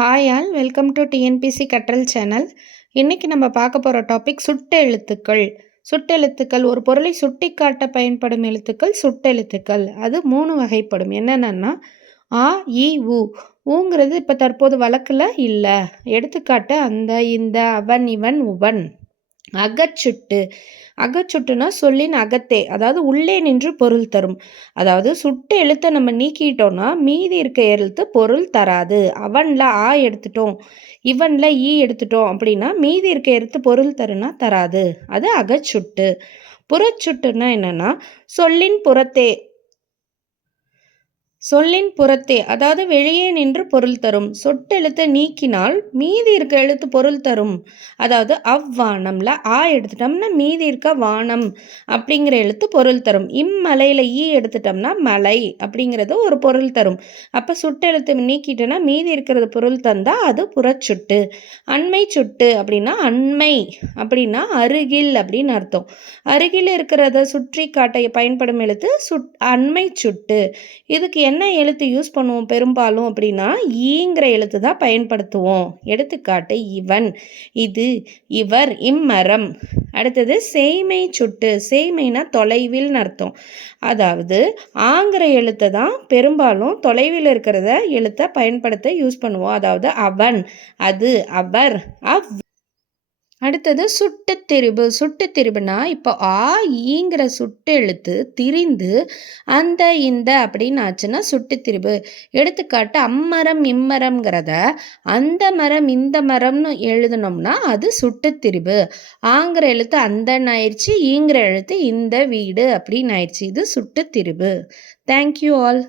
Hi all welcome to TNPSC கற்றல் channel இன்றைக்கி நம்ம பார்க்க போகிற டாபிக் சுட்டெழுத்துக்கள் சுட்டெழுத்துக்கள் ஒரு பொருளை சுட்டி காட்ட பயன்படும் எழுத்துக்கள் சுட்டெழுத்துக்கள் அது மூணு வகைப்படும். என்னென்னா ஆ இ உ. ஊங்கிறது இப்போ தற்போது வழக்கில் இல்லை. எடுத்துக்காட்டு அந்த இந்த அவன் இவன் உவன். அகச்சுட்டு. அகச்சுட்டுனா சொல்லின் அகத்தே அதாவது உள்ளே நின்று பொருள் தரும். அதாவது சுட்டு எழுத்தை நம்ம நீக்கிட்டோம்னா மீதி இருக்க எழுத்து பொருள் தராது. அவனில் ஆ எடுத்துட்டோம். இவனில் ஈ எடுத்துட்டோம் அப்படின்னா மீதி இருக்க எழுத்து பொருள் தருனா தராது. அது அகச்சுட்டு. புறச்சுட்டுனா என்னென்னா சொல்லின் புறத்தே. சொல்லின் புறத்தே அதாவது வெளியே நின்று பொருள் தரும். சொட்டெழுத்தை நீக்கினால் மீதி இருக்க எழுத்து பொருள் தரும். அதாவது அவ்வானம்ல ஆ எடுத்துட்டோம்னா மீதி இருக்க வானம் அப்படிங்கிற எழுத்து பொருள் தரும். இம்மலையில் ஈ எடுத்துட்டோம்னா மலை அப்படிங்கிறது ஒரு பொருள் தரும். அப்போ சுட்டெழுத்து நீக்கிட்டோன்னா மீதி இருக்கிறது பொருள் தந்தால் அது புறச்சுட்டு. அண்மை சுட்டு அப்படின்னா அண்மை அப்படின்னா அருகில் அப்படின்னு அர்த்தம். அருகில் இருக்கிறத சுற்றி காட்ட பயன்படும் எழுத்து சுட் அண்மை சுட்டு. இதுக்கு என்ன எழுத்து யூஸ் பண்ணுவோம் பெரும்பாலும் அப்படின்னா ஈங்கிற எழுத்து தான் பயன்படுத்துவோம். எடுத்துக்காட்டு இவன். இது இவர் இம்மரம். அடுத்தது செய்மை சுட்டு. செய்மைனா தொலைவில்னு அர்த்தம். அதாவது ஆங்கிற எழுத்தை தான் பெரும்பாலும் தொலைவில் இருக்கிறத எழுத்தை பயன்படுத்த யூஸ் பண்ணுவோம். அதாவது அவன். அது அவர். அவ் அடுத்தது சுட்டு திரிபு. சுட்டு திரிபுனா இப்போ ஆ ஈங்கிற சுட்டு எழுத்து திரிந்து அந்த இந்த அப்படின்னு ஆச்சுன்னா சுட்டு திரிபு. எடுத்துக்காட்டு அம்மரம் இம்மரம்ங்கிறத அந்த மரம் இந்த மரம்னு எழுதணும்னா அது சுட்டு திரிபு. ஆங்கிற எழுத்து அந்தன்னு ஆயிடுச்சு ஈங்கிற எழுத்து இந்த வீடு அப்படின்னு ஆயிடுச்சு இது சுட்டு திரிபு. Thank you all